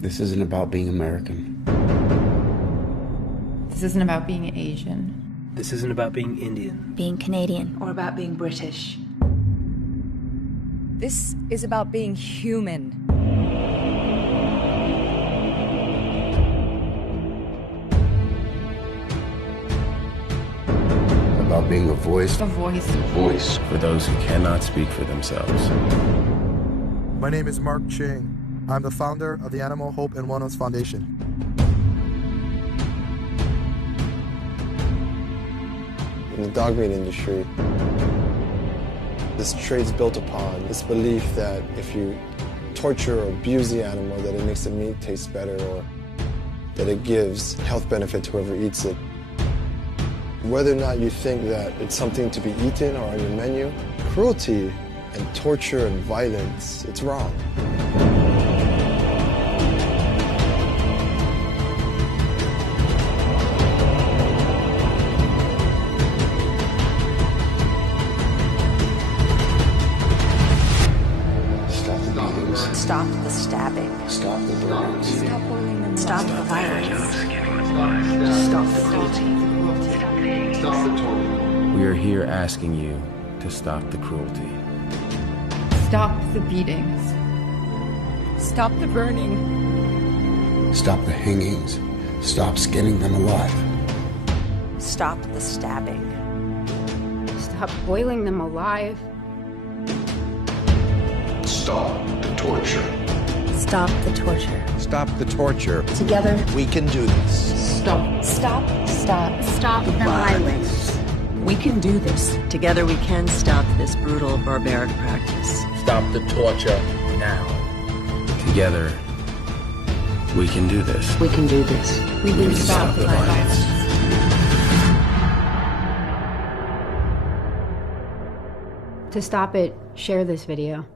This isn't about being American. This isn't about being Asian. This isn't about being Indian. Being Canadian. Or about being British. This is about being human. About being a voice. A voice. A voice for those who cannot speak for themselves. My name is Mark Ching. I'm the founder of the Animal Hope and Wellness Foundation. In the dog meat industry, this trade's built upon this belief that if you torture or abuse the animal, that it makes the meat taste better or that it gives health benefit to whoever eats it. Whether or not you think that it's something to be eaten or on your menu, cruelty and torture and violence, it's wrong. Stop the stabbing. Stop the burnings. Stop boiling them. Stop the violence. Stop the cruelty. Stop the torture. We are here asking you to stop the cruelty. Stop the beatings. Stop the burning. Stop the hangings. Stop skinning them alive. Stop the stabbing. Stop boiling them alive. Stop the torture. Stop the torture. Stop the torture. Together, We can do this. Stop. stop. Stop the violence. We can do this. Together we can stop this brutal, barbaric practice. Stop the torture now. Together, we can do this. We can do this. We can stop the violence. To stop it, share this video.